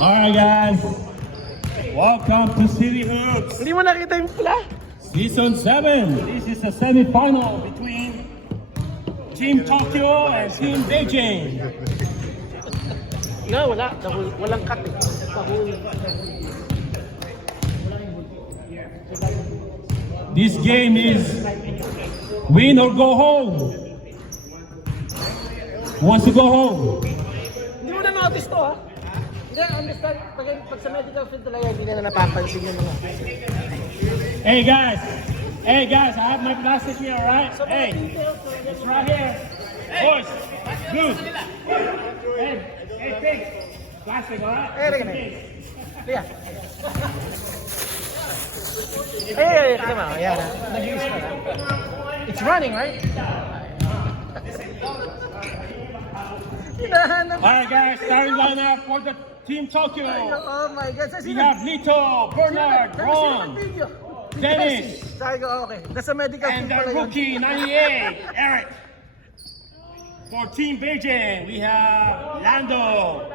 Alright guys, welcome to City Hoops Hindi mo nakita yung pula? Season 7. This is the semi-final between Team Tokyo and Team Beijing. Nga, wala. Walang cut eh. Nahuli. This game is win or go home. Who wants to go home? Hindi mo na notice to ha? Hindi, understand. Pag sa medical field talaga, hindi na napapansin yung mga. Hey guys, I have my plastic here, alright? Hey, it's right here. Boys, good. Hey, big. Plastic, alright? Liya. Hey, tignan mo. Ayan ha. Nag-use ka na. It's running, right? Hinahanap. Alright guys, starting lineup for the Team Tokyo. Oh my God. We have Lito, Bernard, Ron, Dennis, Sabi ko, okay. Nasa medical and field the pala yun. rookie 98, Eric. For Team Beijing, we have Lando,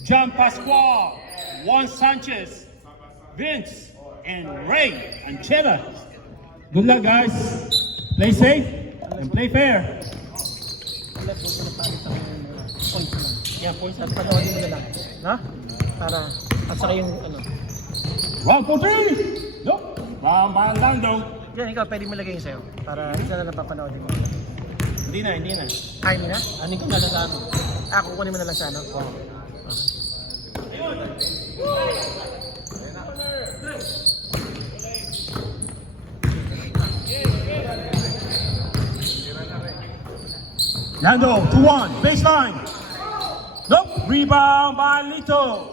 John Pascual, Juan Sanchez, Vince, and Ray Ancheta. Good luck, guys. Play safe and play fair. Yeah, points at panoorin mo na lang. Ha? Para, at saka yung ano. Round for three. Nope. Round by Lando. Yan, ikaw, pwede mo lagay yung sa'yo. Para isa na lang papanoodin mo. Hindi na. Ay, hindi na? Anin ko na lang sa ano. Kukunin mo na lang sa ano? Oo. Lando, 2-1, baseline. Nope. Rebound by Lito.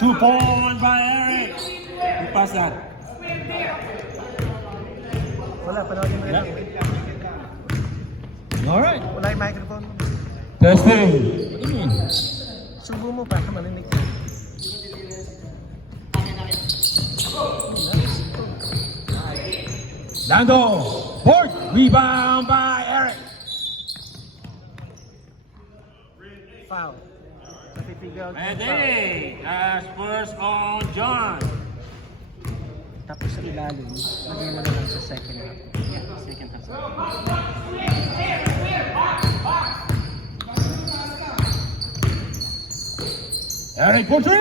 Two-point by Eric. Who passed that? Wala, panoodin mo na lang. All right. Wala yung microphone mo. Testing. What do you mean? Subo mo pa, marinig ka. Lando, Port, rebound by Eric. Foul. Napipigil. Ready, as first on John. Tapos sa ilalim, lagay mo na lang sa second half. Second half. Eric Porter,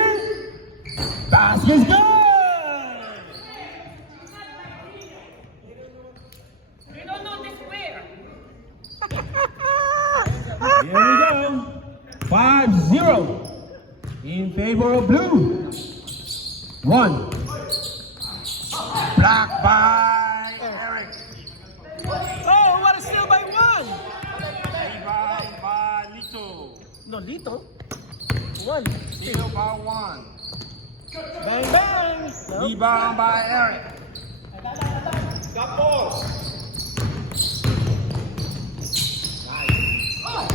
basket's good. You don't know this where. Here we go. 5-0 in favor of blue. 1. Block by Eric. Oh, what a steal by one! Rebound by Lito. No, Lito. One. Steal by 1. Bang, bang! No? Rebound by Eric.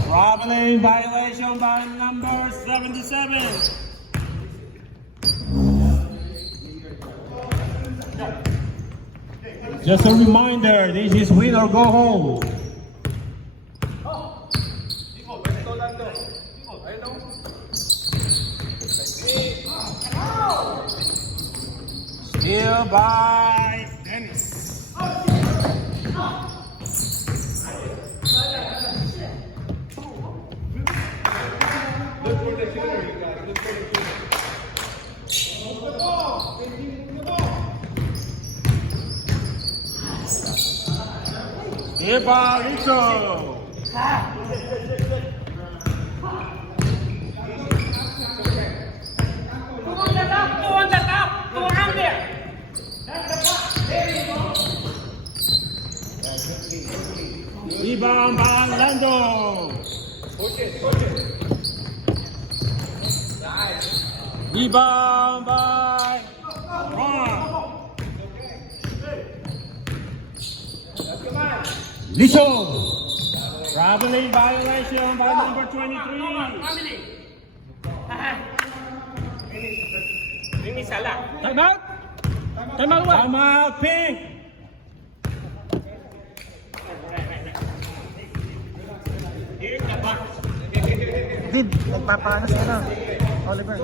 Traveling violation by number 77. Just a reminder, this is win or go home. Steal by Dennis. Steal by Lito. Two on the top, two around there. Rebound by Lando. Rebound by Ron. Lito. Traveling violation by number 23. Family. isa lang. Time out! Time out, what? Time out, pink. Vid, nagpapaano sa ano? Oliver.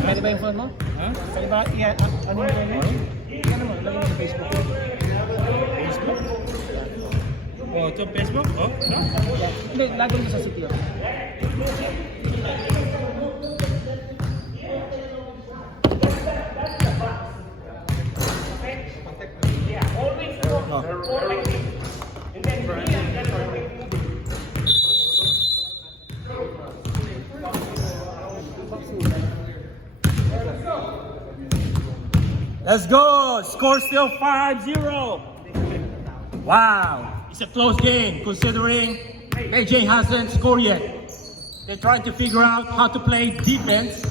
Pwede ba yung phone mo? Ha? Pwede ba, ano yung phone mo? Ano mo, lagyan mo sa Facebook. Facebook? Oh, ito Facebook? Oh, no? Hindi, lagyan mo sa CTO. Let's go! Score still 5-0. Wow, it's a close game considering AJ hasn't scored yet. They're trying to figure out how to play defense.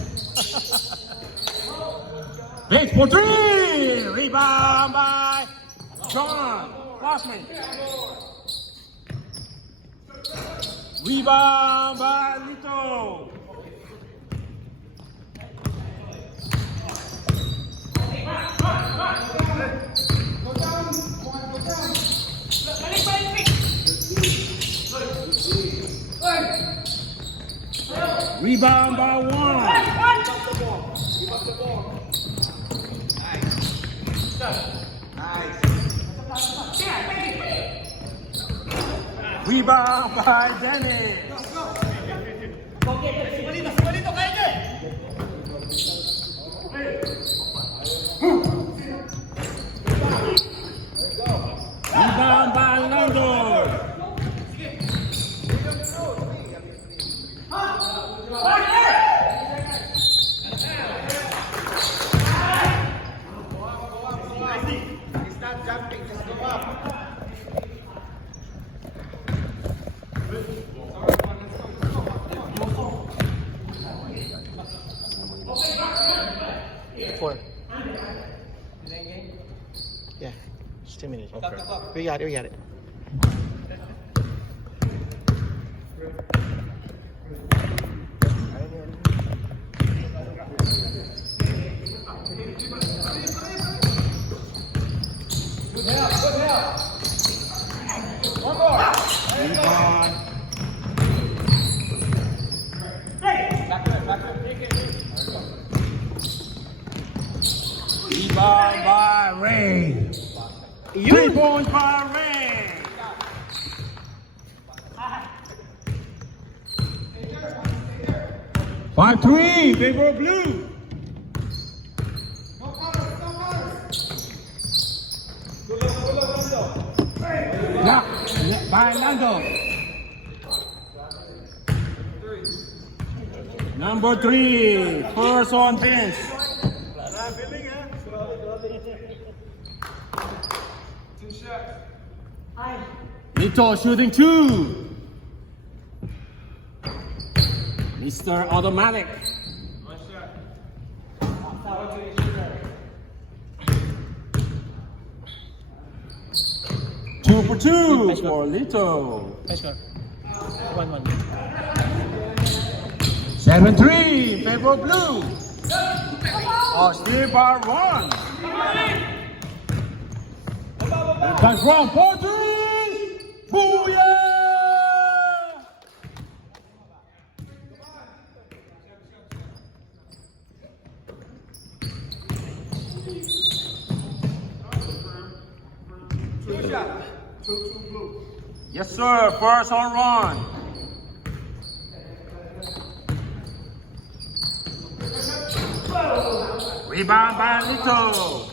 Vince for three! Rebound by John Crossman. Rebound by Lito. Rebound by one. Rebound by Dennis. Rebound by Lando. Four. Yeah, just 2 minutes. Okay. We got it, we got it. Rebound. Rebound by Ray. 3 points by Ray. Five three, favor blue. Yeah, by Lando. Number 3, first on bench. Lito shooting 2. Mr. Automatic. 2 for 2 for Lito. Nice score. 1-1. 7-3, favor blue. Oh, Steve by 1. That's wrong, 4-3. Booyah! Yes, sir. First on run. Rebound by Lito.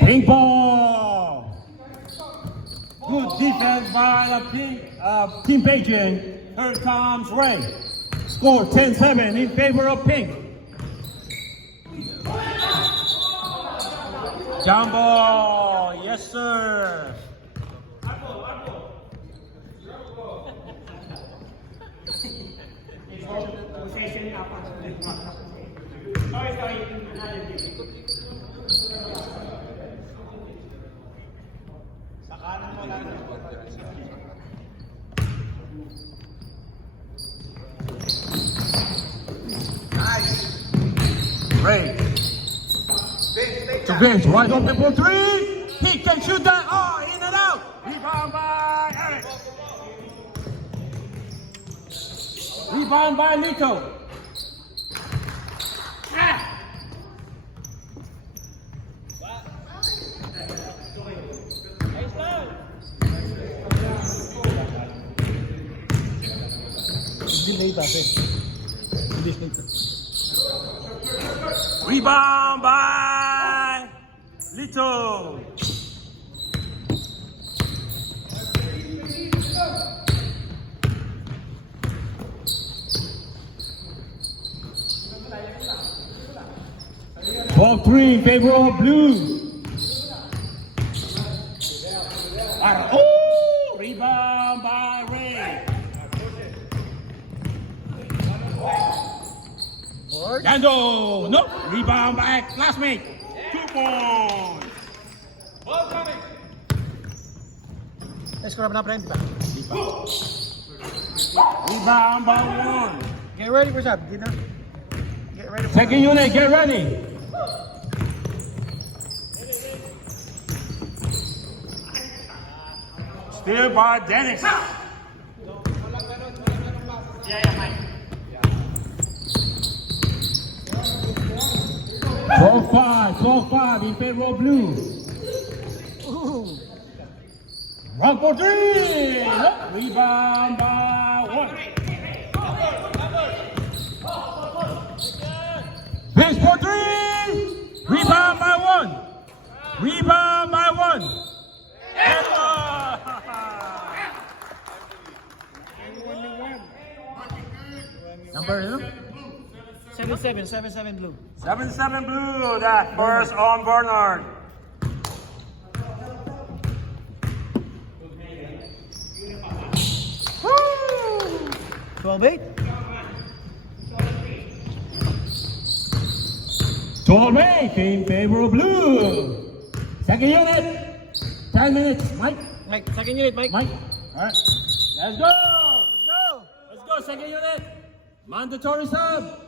Ping ball. Good defense by the team Beijing. Here comes Ray. Score 10-7 in favor of Pink. Jumbo, yes sir. Ray. To Vince, wide open for three. He can shoot that. Oh, in and out. Rebound by Eric. Rebound by Nico. Delay kasi. Bilis nito. Rebound by Lito. Ball three in favor of blue. Oh, rebound by Ray. Dando, no, rebound by classmate. 2 points. Let's go na friend. Rebound by 1. Get ready for sub. Get ready for Second unit, get ready. Still by Dennis. 12-5 in favor of blue. Run for three. Nope. Rebound by 1. Vince for three. Rebound by 1. Rebound by 1. Number 7-7 blue. 7-7 blue, that first on Bernard. Woo! 12-8. 12-8 in favor of blue. Second unit, 10 minutes. Mike, Mike, second unit, Mike. Mike. All right, let's go. Let's go, second unit. Mandatory sub.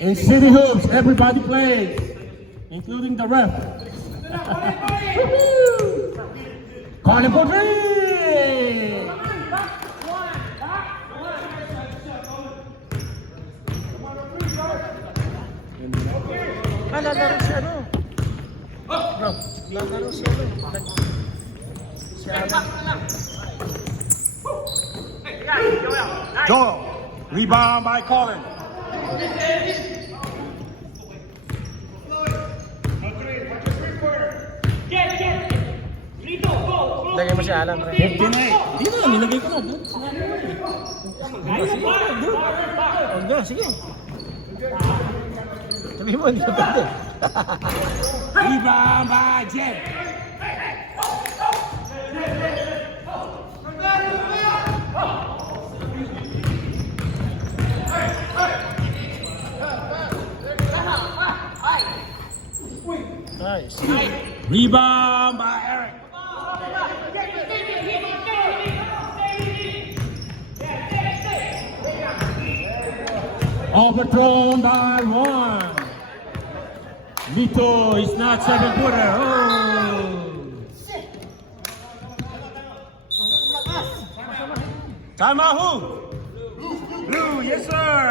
In City Hoops, everybody plays, including the ref. Calling for three! Lalaro si ano? Bro, lalaro si ano? Si ano? Joel, rebound by Colin. Lagay mo si Alan. 59. Hindi na, nilagay ko na. Hindi, sige. Sabi mo, hindi na pwede. Rebound by Jed. Nice. Rebound by Eric. Overthrown by 1. Lito is not 7-footer. Oh. Time out who? Blue, yes sir.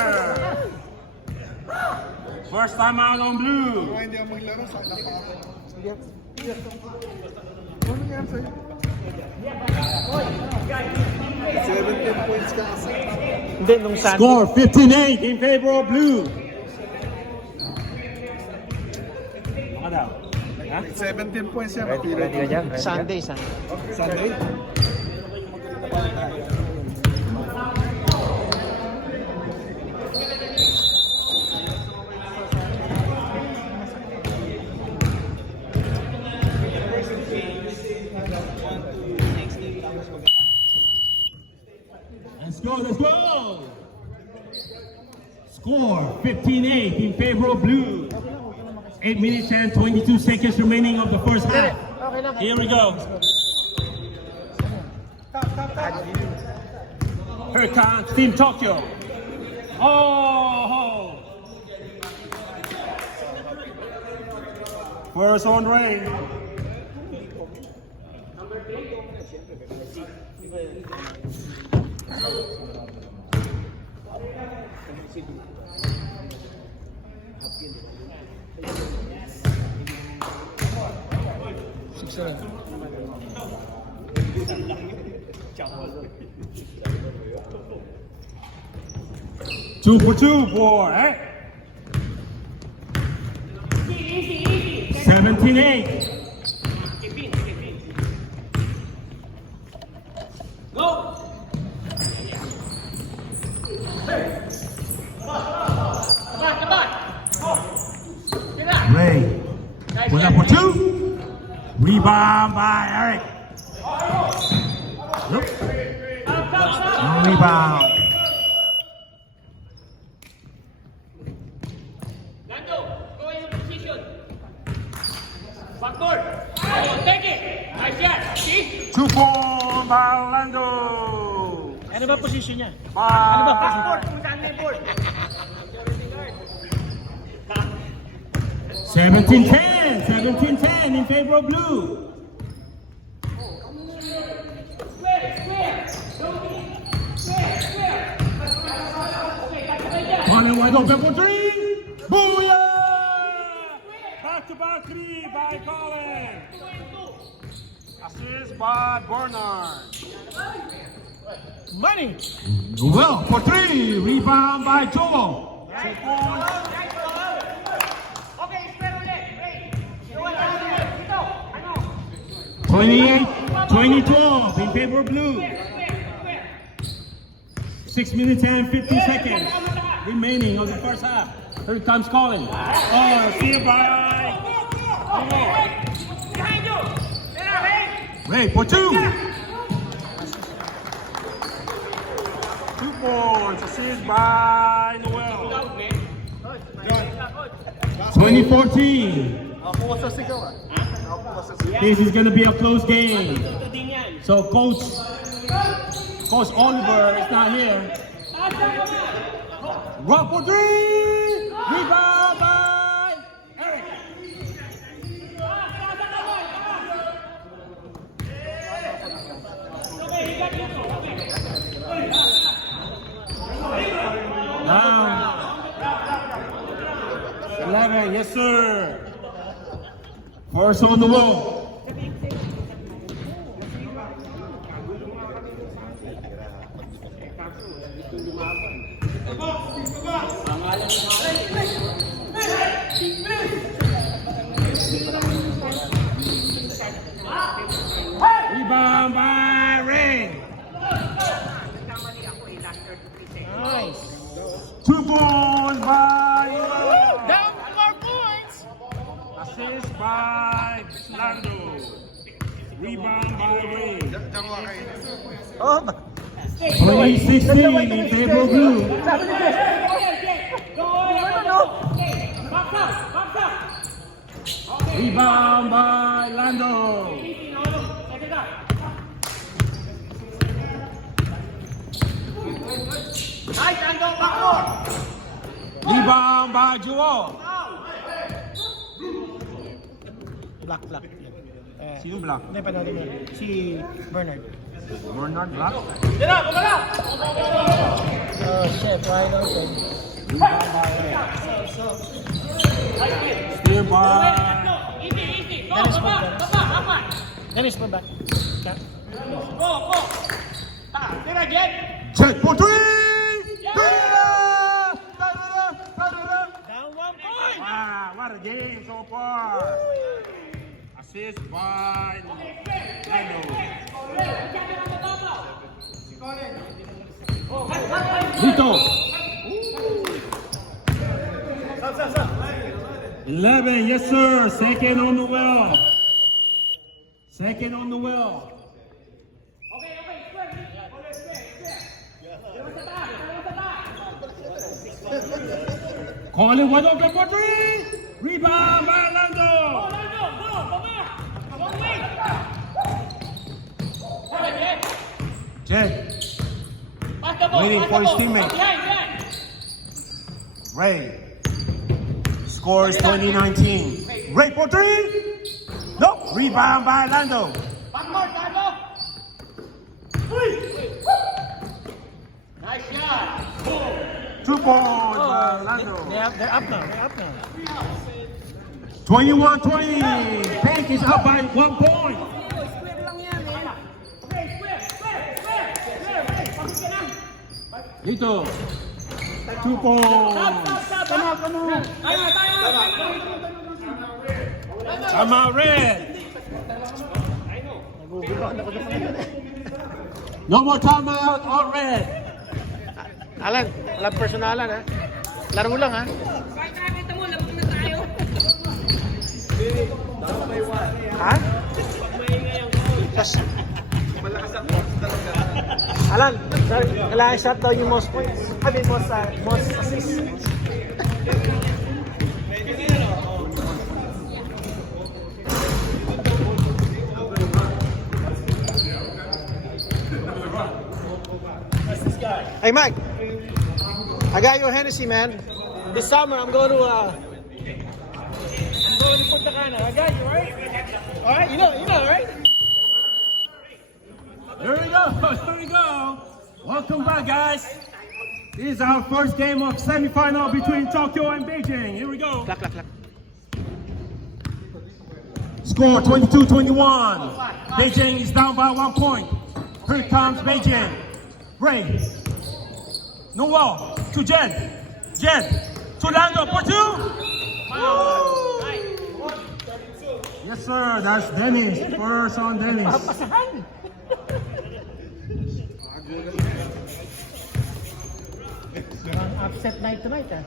First time out on blue. Hindi ako maglaro sa alam pa ako. Ano yan sa'yo? 17 points ka kasi. Hindi, nung Sunday. Score 15-8 in favor of blue. Baka daw. Ha? 17 points yan. Sunday. Sunday? Score 15-8 in favor of blue. 8 minutes and 22 seconds remaining of the first half. Okay lang. Here we go. Here comes Team Tokyo. Oh! First on ring. Two for two, boy. Eh? 17-8. Go! Ray. Pull up for two. Rebound by Eric. Nope. No rebound. Lando, go in your position. Backboard. Oh, take it. Nice shot. See? 2 point by Orlando. Ano ba position niya? Ano ba? Backboard. Kung saan may board. 17-10. 17-10 in favor of blue. One and wide open for three. Booyah! Back-to-back three by Colin. Assist by Bernard. Money! Well, for three. Rebound by Joel. 28-20-12 in favor of blue. 6 minutes and 50 seconds remaining of the first half. Here comes Colin. Oh, see you, bye. Behind you. There, hey. Wait, for two. 2 points. Assist by Noel. 2014. This is going to be a close game. So Coach Oliver is not here. Run for three. Rebound by Eric. Down. 11, yes sir. First on the wall. Rebound by Ray. Nice! 2 points by Down 4 points! assist by Lando. Rebound by Ray. Oh, 2016 in favor of blue. sabi ni Chris. Box up. Box up. Rebound by Lando. Check it out. Nice, Lando. Backboard. Rebound by Joel. Black. Sino black? Hindi pa natin yun. Si Bernard. Bernard black? Oh, shit. Wide open. Rebound by Ray. Steer by Easy. Go, Dennis baba. Dennis pa back. Go. There again. check for three. Down 1 point! Wow, what a game so far. Assist by Lando. Lito. 11, yes sir. Second on the well. Second on the well. Square. Colin wide open for three. Rebound by Orlando. Orlando, go, go back. Long way. Hey, Jed, pass the ball, Waiting pass for the his ball. teammate. Behind, behind. Ray. Scores 2019. Ray for three. Nope. Rebound by Orlando. Backcourt, Orlando. Nice shot. 2 points by Orlando. They're up now. They're up now. 21-20. Pink is up by 1 point. Square lang yan eh. Lito. 2 points. Come out red. No more timeout on red. Alan, walang personalan ha. Laro lang ha. Ha? Alan, kailangan shot daw yung most points. I mean, most assists. Hey Mike, I got your Hennessy, man. This summer I'm going to Punta Cana. I got you, right? All right, you know, right? Here we go. Here we go. Welcome back, guys. This is our first game of semifinal between Tokyo and Beijing. Here we go. Clap, clap, clap. Score 22-21. Beijing is down by 1 point. Here comes Beijing. Ray. Noel to Jen. Jen to Lando for two. Yes, sir. That's Dennis. First on Dennis. Papasahan. Upset night tonight, ah.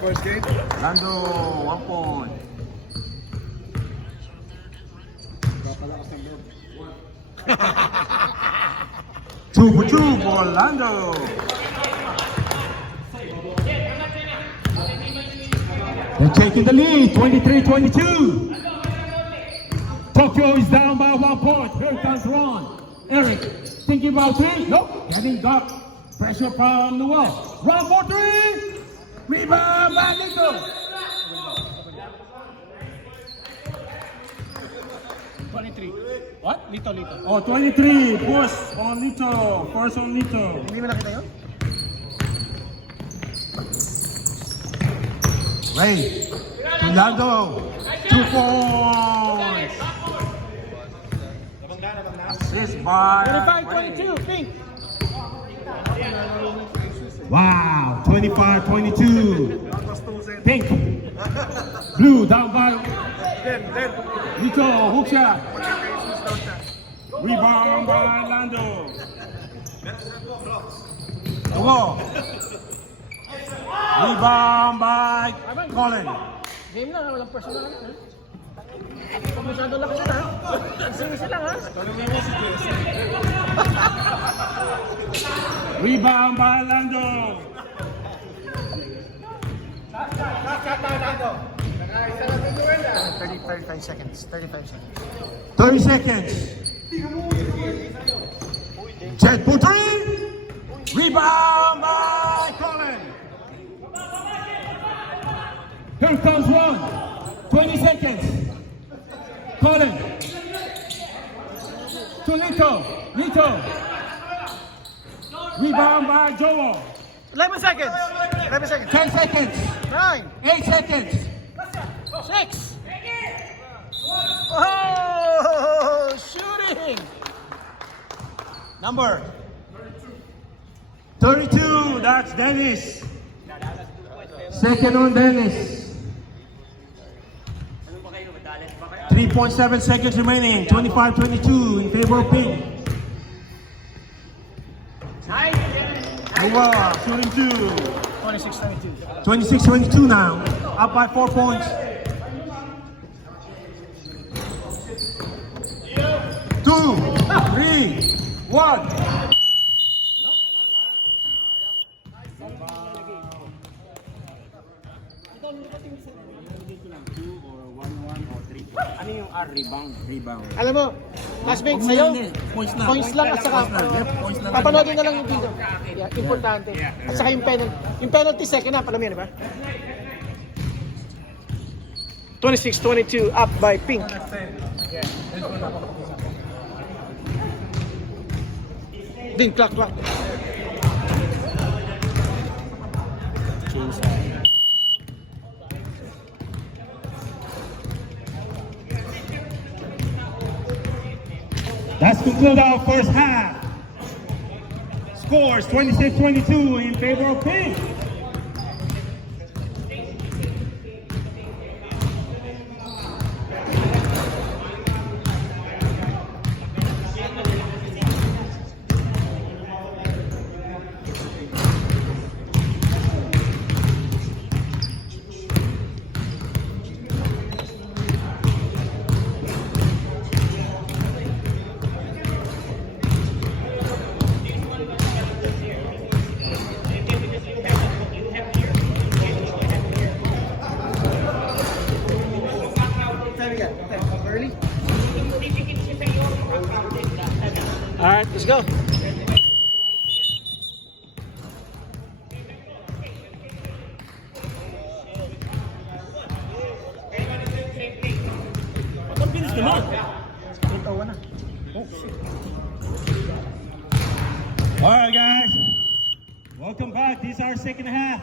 First game. Orlando, 1 point. Papalakas ng loob. 2 for 2 for Orlando. They're taking the lead, 23-22. Tokyo is down by 1 point. Here comes Ron. Eric, thinking about three? Nope. Getting got pressure from the wall. Ron for three. Rebound by Lito. 23. What? Lito. Oh, 23. First on Lito. First on Lito. Hindi mo nakita yun? Ray. Orlando. 2 points. Assist by 25-22, Pink. Wow, 25-22. Pink. Blue down by Lito. Hook shot. Rebound by Orlando. The wall. Rebound by Colin. Game na, walang personal na. Pag masyado laki na, ha? Singis lang, ha? Rebound by Orlando. 35 seconds. 30 seconds. Jet for three. Rebound by Colin. Here comes one. 20 seconds. Colin. To Lito. Rebound by Joel. 11 seconds. 10 seconds. 9. 8 seconds. 6. Oh, shooting. Number. 32. That's Dennis. Second on Dennis. 3.7 seconds remaining. 25-22 in favor of Pink. Noah shooting 2. 26-22. 26-22 now. Up by 4 points. 2, 3, 1. Ano yung R? Rebound. Rebound. Alam mo, classmate, sa'yo, Points lang. points lang at saka Points lang. papanoodin na lang yung video. Yeah, importante. At saka yung penalty second half, alam mo yan, di ba? 26-22 up by Pink. Ding, clock. That's conclude our first half. Scores 26-22 in favor of Pink. Alright, let's go. Bilis naman. Alright guys, welcome back. This is our second half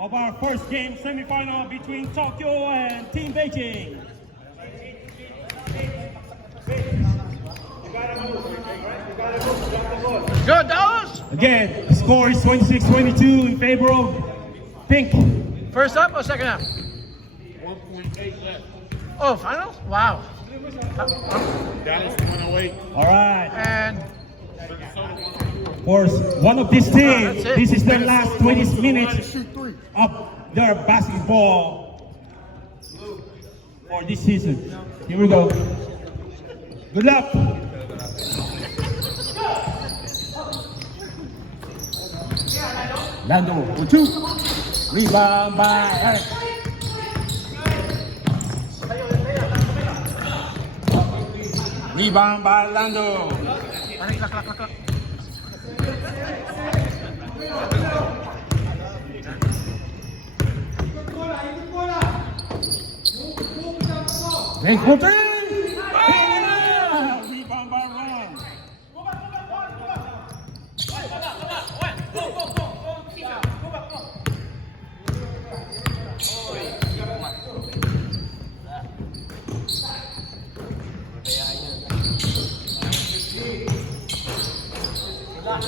of our first game semi-final between Tokyo and Team Beijing. Go, Dallas! Again, the score is 26-22 in favor of Pink. First half or second half? 1.8 left. Oh, finals? Wow. Dallas 108. Alright, And for one of these teams, that's it. this is the last 20 minutes Shoot 3. of their basketball for this season. Here we go. Good luck. Lando for two. Rebound by Eric. Rebound by Lando. Great for three. Rebound by Ron.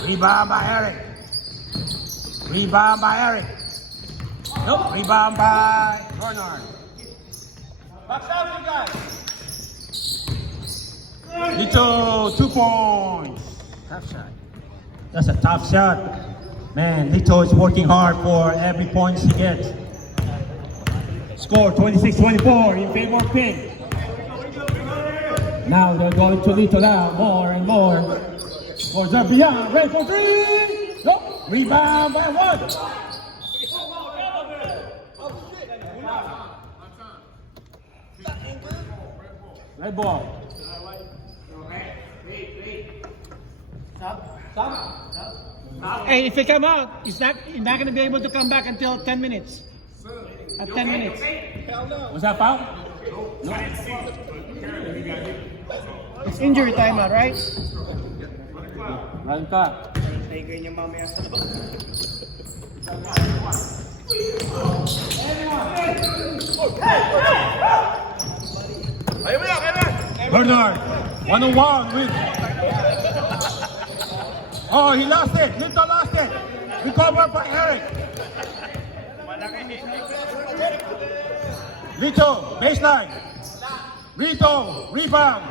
Rebound by Eric. Rebound by Eric. Nope. Rebound by Bernard. Lito, 2 points. tough shot. That's a tough shot. Man, Lito is working hard for every point he gets. Score 26-24 in favor of Pink. Now they're going to Lito now, more and more. Scores are beyond, ready for three. Nope. Rebound by one. Red ball. Hey, if he come out, he's not going to be able to come back until 10 minutes. At 10 minutes. Was that foul? It's injury timeout, right? Run ka. Bernard, 101 with. Oh, he lost it. Lito lost it. Recover by Eric. Lito, baseline. Lito, rebound.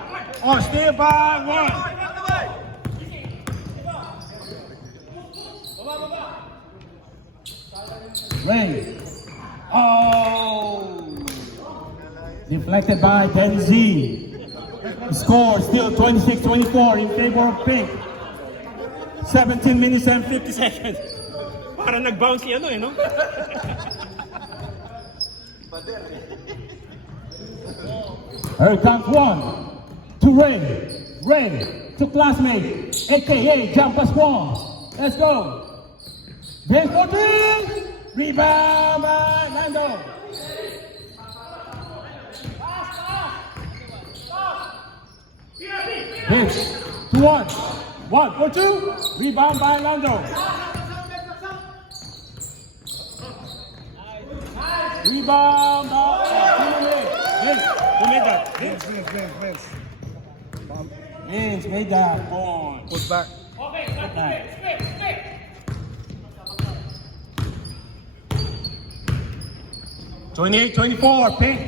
Oh, still by one. Ray. Oh! Deflected by Ben Z. The score still 26-24 in favor of Pink. 17 minutes and 50 seconds. Parang nag-bounce si ano eh, no? Here comes one. To Ray. Ray to classmate. AKA John Pascual. Let's go. Game for three. Rebound by Lando. Hits. 2-1. 1 for 2. Rebound by Lando. Rebound by Vince. Who made that? Vince made that. Point. Push back. Nice. 28-24, pink.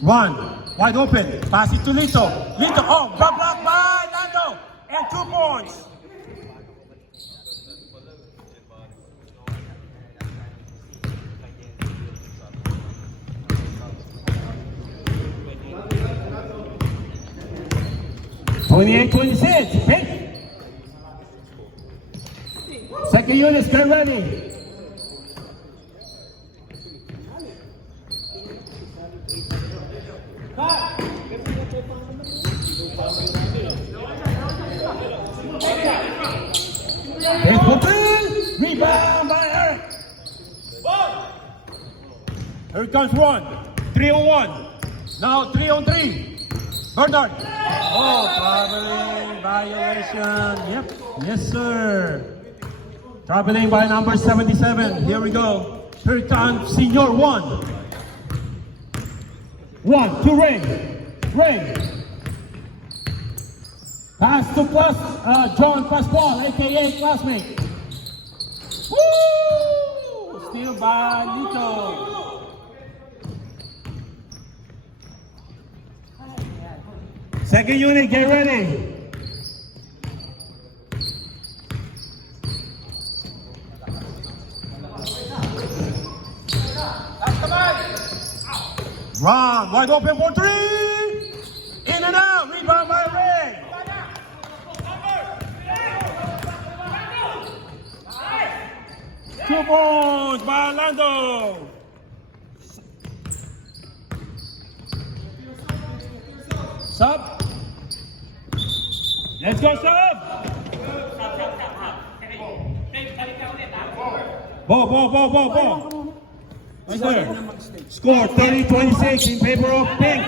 One, wide open. Pass it to Lito. Lito, oh, block by Lando. And 2 points. 28-26, pink. Second unit, get ready. Hit for three. Rebound by Eric. Here comes one. 3-on-1. Now 3-on-3. Bernard. Oh, traveling violation. Yep. Yes, sir. Traveling by number 77. Here we go. Here comes senior 1. 1 to Ray. Ray. Pass to John Pascual, aka classmate. Woo! Steal by Lito. Second unit, get ready. Ron, wide open for 3. In and out. Rebound by Ray. Two points by Lando. Sub. Let's go, sub. Ball. Right there. Score 30-26 in favor of pink.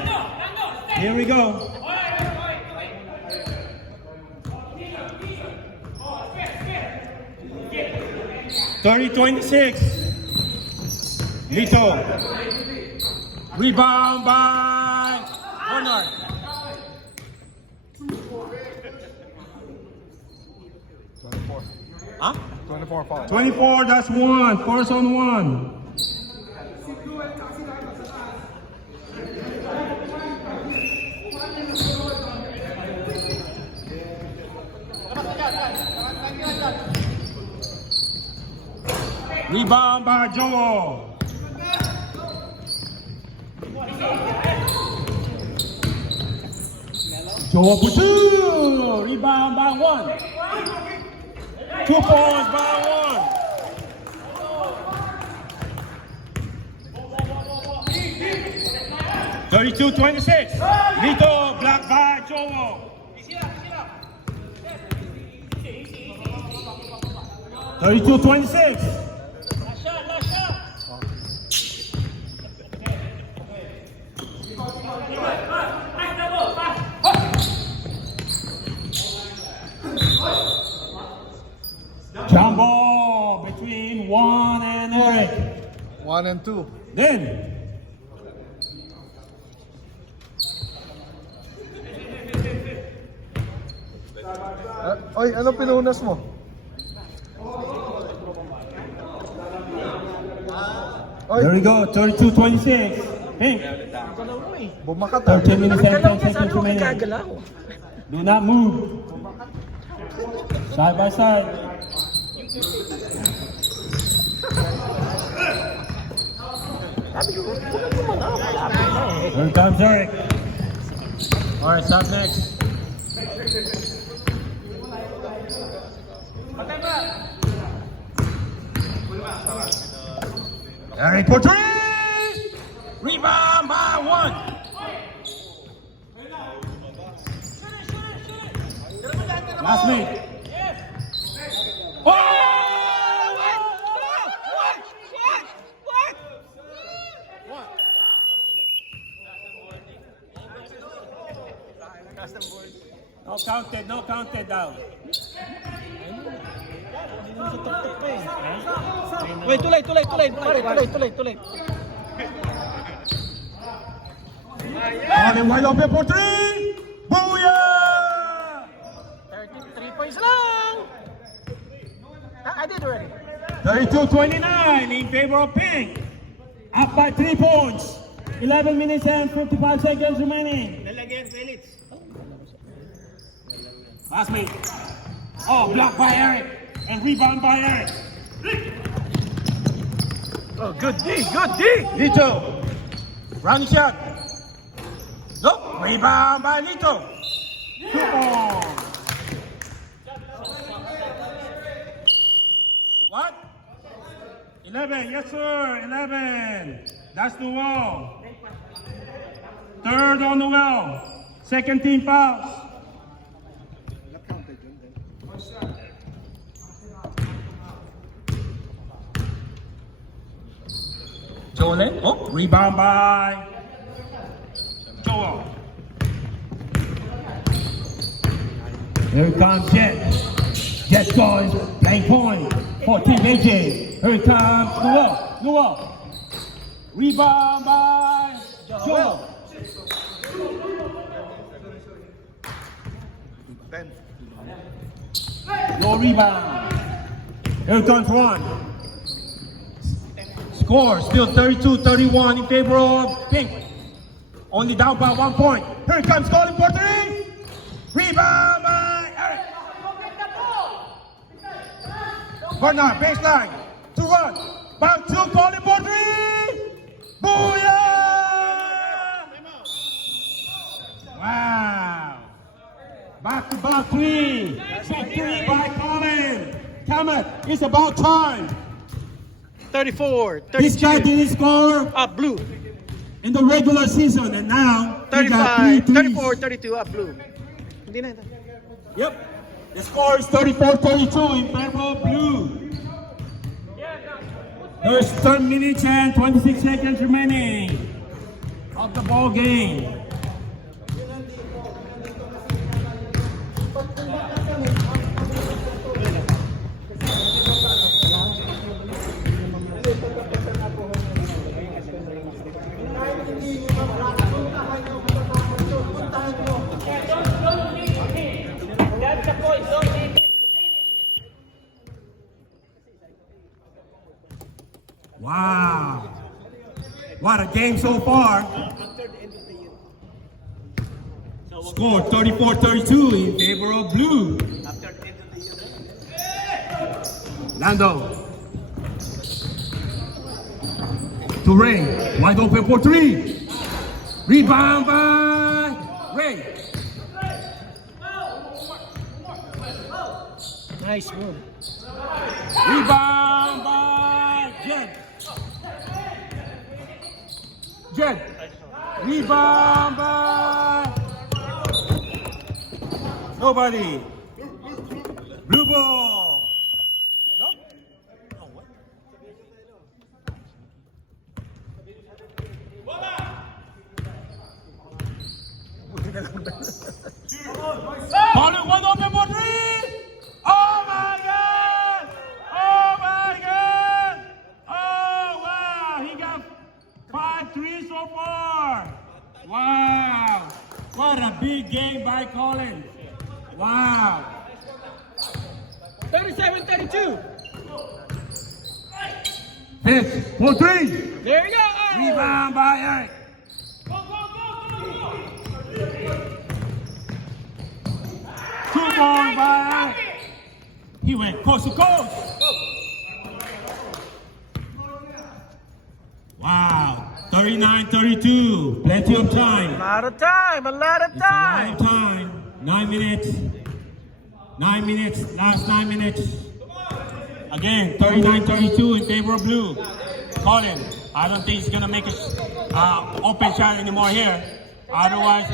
Here we go. Lito. Rebound by Bernard. Huh? 24 foul. 24, that's one. Force on one. Rebound by Joel. Joel for 2. Rebound by 1. 2 points by 1. 32-26. Lito blocked by Joel. 32-26. Jumbo between Juan and Eric. 1 and 2. Then Oy, ano pinunas mo? Oy, there we go. 32-26. Pink. bumakat 13 minutes and 10 seconds remaining. Do not move. Side by side. Here comes Eric. All right, stop next. Eric for 3. Rebound by 1. Last minute. Oh! No counted down. Wait, too late. Pare, too late. Colin wide open for 3. Booyah! 33 points lang. I did already. 32-29 in favor of Pink. Up by 3 points. 11 minutes and 55 seconds remaining. Last minute. Oh, blocked by Eric. And rebound by Eric. Oh, good D. Lito. Round shot. No. Rebound by Lito. 2 points. What? 11. Yes, sir. 11. That's the wall. Third on the well. Second team fouls. Joel. Oh, rebound by Joel. Here comes Jet. Jet scores. Blank point for Team AJ. Here comes Noel. Rebound by Joel. No rebound. Here comes Ron. Score still 32-31 in favor of Pink. Only down by 1 point. Here comes Colin for 3. Rebound by Eric. Bernard, baseline. To run. Back to Colin for 3. Booyah! Wow. Back to back 3. Set 3 by Colin. Come on, it's about time. 34, This guy 32. didn't score Up blue. in the regular season, and now he got 35, 3 threes. 34, 32 up blue. Hindi na. Yep. The score is 34-32 in favor of blue. There's 10 minutes and 26 seconds remaining of the ball game. Wow. What a game so far. Score 34-32 in favor of blue. Lando. To Ray. Wide open for 3. Rebound by Ray. Nice move. Rebound by Jed. Jed. Rebound by nobody. Blue ball. Nope. Oh, what? Colin, one open for 3. Oh my God! Oh my God! Oh wow! He got 5 threes so far. Wow! What a big game by Colin. Wow! 37, 32. Hit for 3. There you go. Rebound by Eric. Two points by Eric. He went coast to coast. Wow. 39-32. Plenty of time. A lot of time. It's a lot of time. 9 minutes. 9 minutes. Last 9 minutes. Again, 39-32 in favor of blue. Colin, I don't think he's gonna make a open shot anymore here. Otherwise,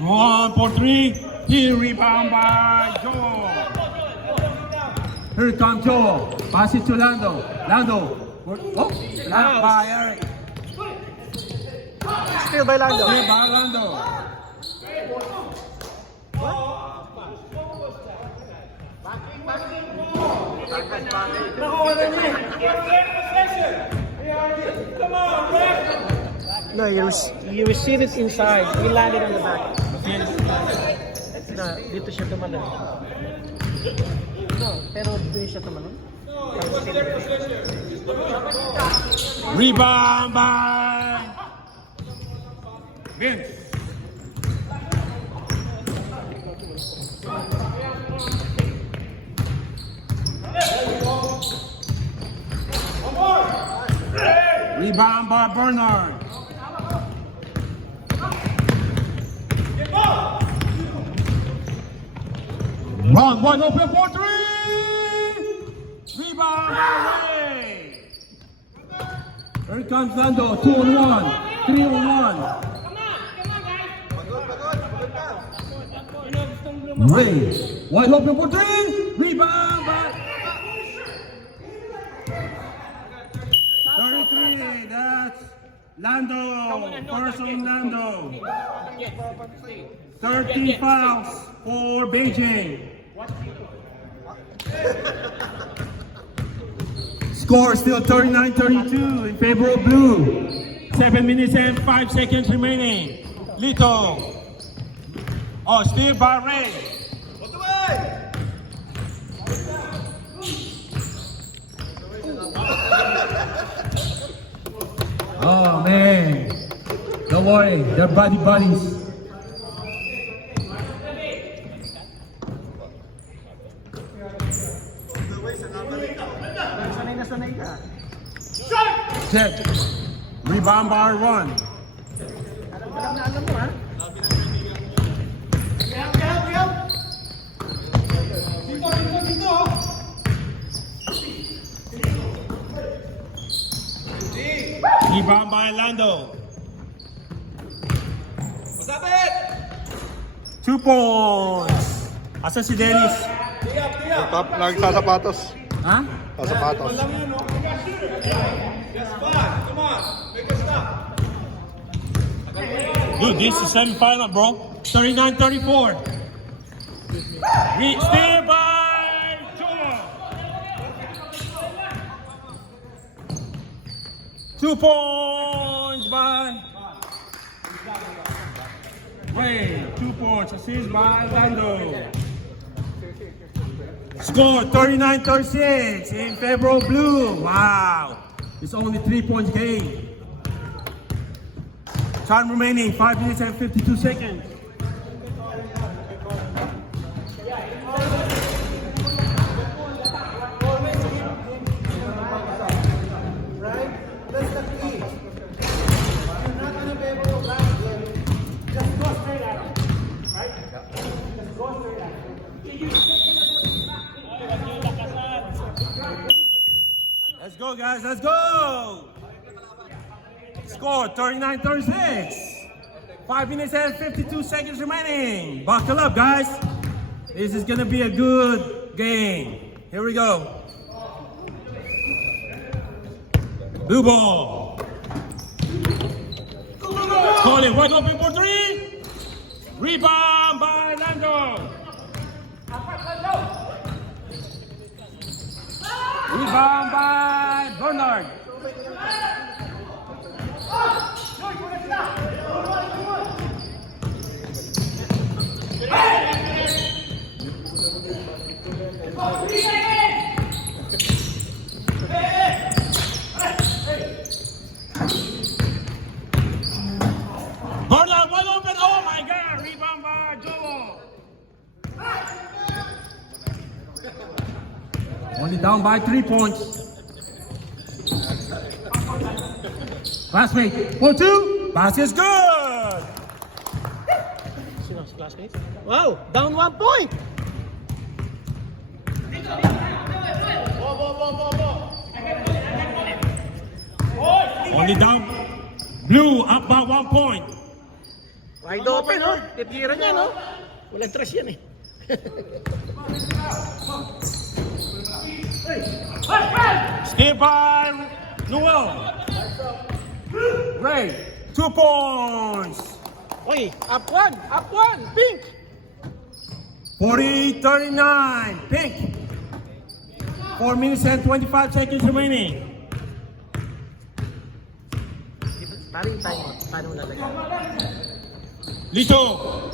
1 for 3. Here rebound by Joel. Here comes Joel. Pass it to Lando. Lando. Oh, blocked by Eric. Still by Lando. Here by Lando. No, you receive it inside. You land it on the back. No, dito siya tumalon. No, pero dito siya tumalon. Rebound by Vince. Rebound by Bernard. Round 1 open for 3. Rebound by Ray. Here comes Lando. 2 on 1. 3 on 1. Ray. Wide open for 3. Rebound by 33. That's Lando. First on Lando. 13 fouls for Beijing. Score still 39-32 in favor of blue. 7 minutes and 5 seconds remaining. Lito. Oh, still by Ray. Oh man. Don't worry, they're buddies. Sanay na sanay ka. Check. Rebound by Ron. Alam mo ha? Rebound by Lando. 2 points. Asa si Dennis? Top, nagsasapatos. Ha? Sasapatos. Dude, this is semi-final, bro. 39-34. Stay by Joel. 2 points by Ray. 2 points. Assist by Lando. Score 39-36 in favor of blue. Wow. It's only 3 points game. Time remaining 5 minutes and 52 seconds. Let's go, guys. Let's go. Score 39-36. 5 minutes and 52 seconds remaining. Buckle up, guys. This is gonna be a good game. Here we go. Blue ball. Call it. Wide open for 3. Rebound by Lando. Rebound by Bernard. Bernard wide open. Oh my God! Rebound by Joel. Only down by 3 points. Classmate, 4-2. Pass is good. Sino's classmate? Wow! Down 1 point! Only down. Blue up by 1 point. Wide open, no? Titira niya, no? Walang trash yan, eh. Steal by Noel. Ray, 2 points. Oy, up one, pink. 40-39, pink. 4 minutes and 25 seconds remaining. Paring time, paano lalagay? Lito,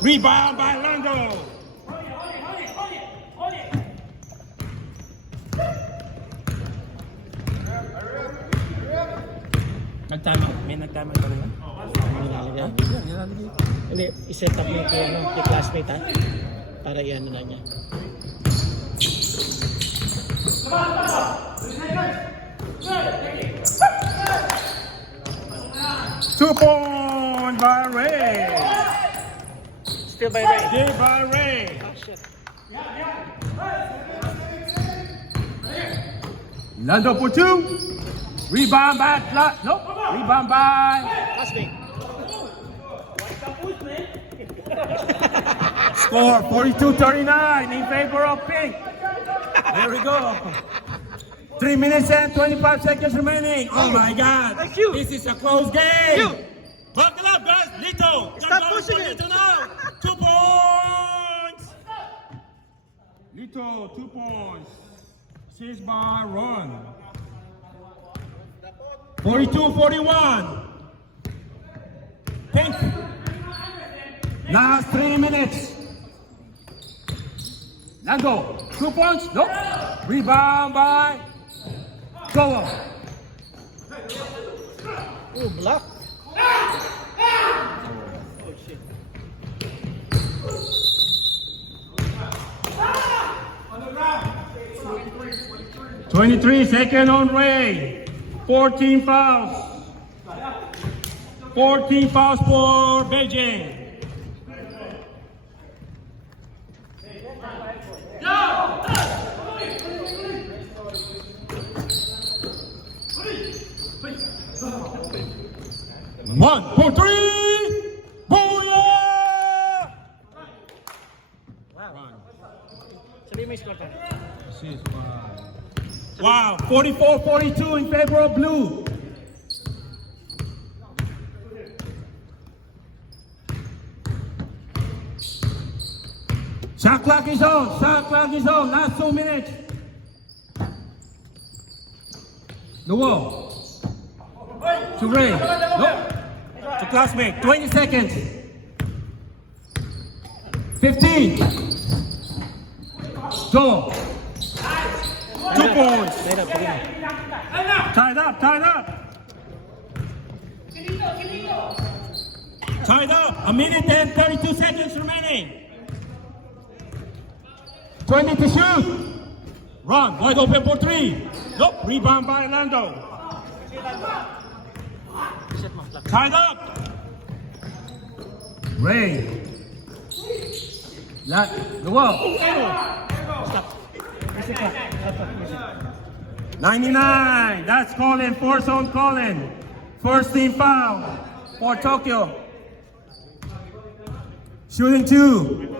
rebound by Lando. Nagtama, may nagtama ka naman. Nilalagay? Hindi, iset up mo kay, kay classmate, ha? Para i-ano na niya. Two point by Ray. Still by Ray. Still by Ray. Oh, shit. Lando for 2. Rebound by nope. Rebound by Classmate. score 42-39 in favor of pink. There we go. 3 minutes and 25 seconds remaining. Oh my God. Thank you. This is a close game. You. Buckle up, guys. Lito. Start Going pushing for it. Lito now. 2 points. Lito, 2 points. 6 by Ron. 42-41. Pink. Last 3 minutes. Lando, 2 points. Nope. Rebound by Goa. Oh, block. 23 seconds on Ray. 14 fouls. 14 fouls for Beijing. One, 4, 3. Booyah! Sabihin mo yung score ka. Wow, 44-42 in favor of blue. Shot clock is on. Shot clock is on. Last 2 minutes. The wall. To Ray. Nope. To classmate. 20 seconds. 15. Go. 2 points. Straight up, sige na. Tied up, tied up. Tied up. A minute and 32 seconds remaining. 20 to shoot. Run. Wide open for 3. Nope. Rebound by Lando. Set mo, flat. Tied up. Ray. The wall. Stop. Reset ka. Reset. 99. That's Colin. Force on Colin. First team foul for Tokyo. Shooting 2.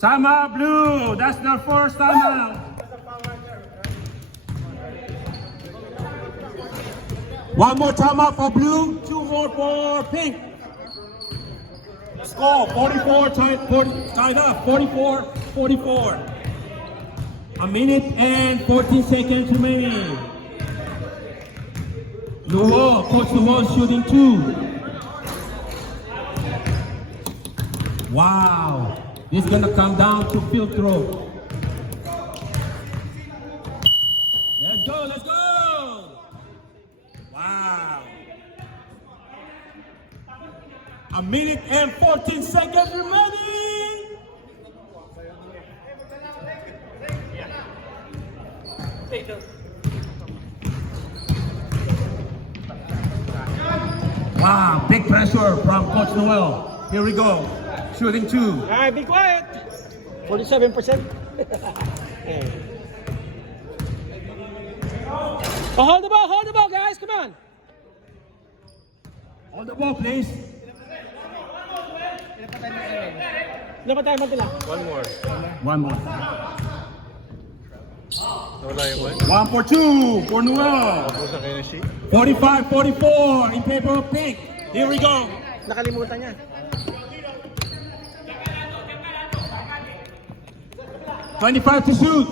Timeout blue. That's the first timeout. One more timeout for blue. 2 more for pink. Score 44 tied up. 44-44. A minute and 14 seconds remaining. Luo, Coach Luo shooting 2. Wow. This is gonna come down to field throw. Let's go, let's go. Wow. A minute and 14 seconds remaining. Wow, big pressure from Coach Noel. Here we go. Shooting 2. Alright, be quiet. 47%. Oh, hold the ball, guys. Come on. On the ball, please. Ilan pa tayo magpila? One more. 1 for 2 for Noel. 45-44 in favor of Pink. Here we go. Nakalimutan niya. $25 to shoot.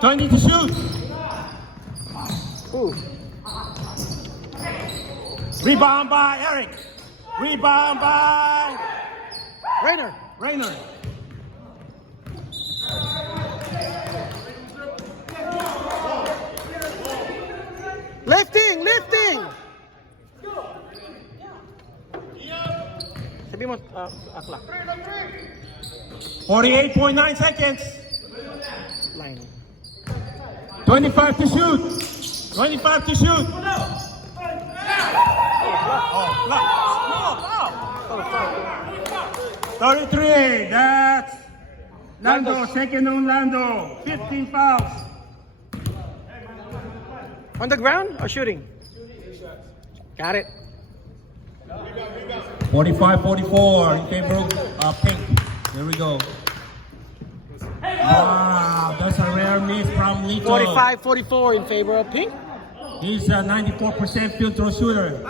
20 to shoot. Ooh. Rebound by Eric. Rebound by Rainer. Rainer. Lifting! Sabi mo, akla. 48.9 seconds. Line. 25 to shoot. 25 to shoot. Oh, sorry. 33. That's Lando. Second on Lando. 15 fouls. On the ground or shooting? Got it. 45-44 in favor of Pink. Here we go. Wow, that's a rare miss from Lito. 45-44 in favor of Pink. He's a 94% field throw shooter.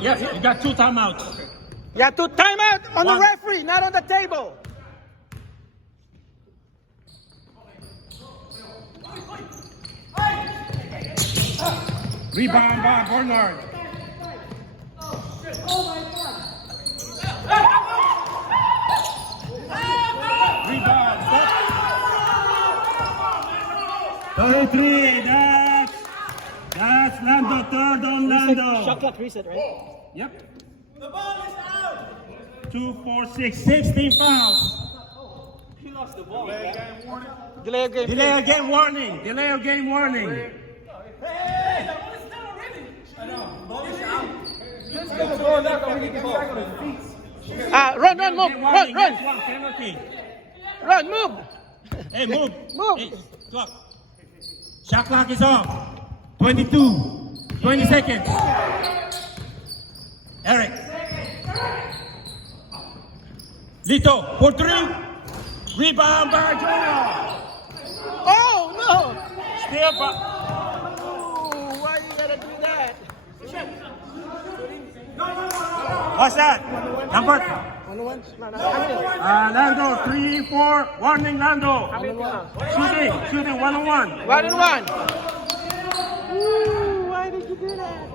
Yes, you got 2 timeouts. Yeah, to timeout on the One. referee, not on the table. Rebound by Bernard. Rebound. 33. That's Lando. Third on Lando. Shot clock reset, right? Yep. The ball is out. 2, 4, 6, 16 fouls. Delay of game. Delay of game warning. Delay of game warning. Run, move, run. Yes, one penalty. Run, move. Hey, move. Move. Hey, clock. Shot clock is off. 22. 20 seconds. Eric. Lito, for 3. Rebound by Jonah. Oh, no. Still by. Oh, why you gotta do that? What's that? Number. 1-1? No. Lando, 3, 4. Warning, Lando. Shooting, 1-on-1. 1-1. Ooh, why did you do that?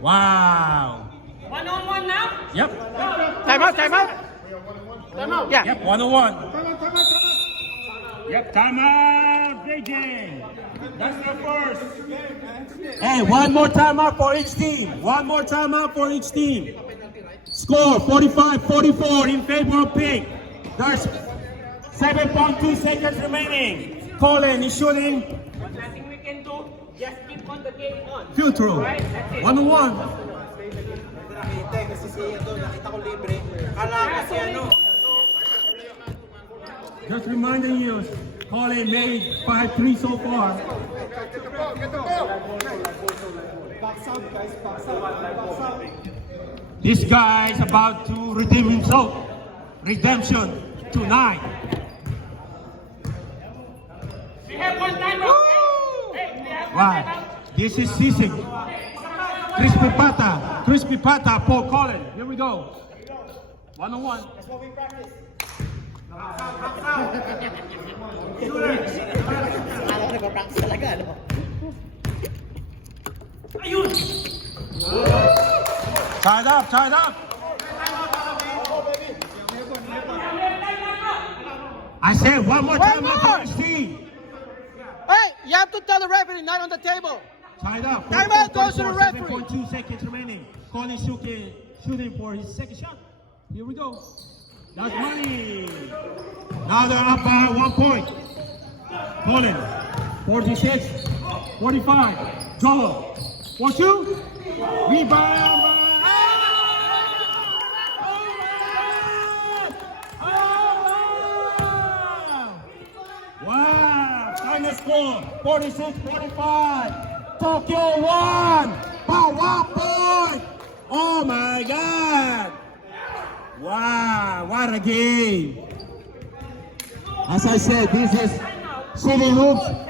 Wow. 1-on-1 now? Yep. Timeout. Yeah. Yep, 1-on-1. Yep, timeout, JJ. That's the first. Hey, one more timeout for each team. One more timeout for each team. Score 45-44 in favor of Pink. There's 7.2 seconds remaining. Colin is shooting. Nothing we can do. Just keep on the game on. Field throw. 1-on-1. Just reminding you, Colin made 5 threes so far. This guy is about to redeem himself. Redemption tonight. We have one time out. Hey, we have one Wow. time out. This is season. Crispy Pata, Paul Colin. Here we go. 1-on-1. That's what we practice. Tied up. I said one more time One on more. the team. Hey, you have to tell the referee, not on the table. Tied up. Timeout goes to the referee. 7.2 seconds remaining. Colin shooting for his second shot. Here we go. That's money. Now they're up by 1 point. Colin, 46, 45. Joel, 4-2. Rebound. Final score, 46-45. Tokyo won! By 1 point! Oh my God! Wow, what a game! As I said, this is City Hoops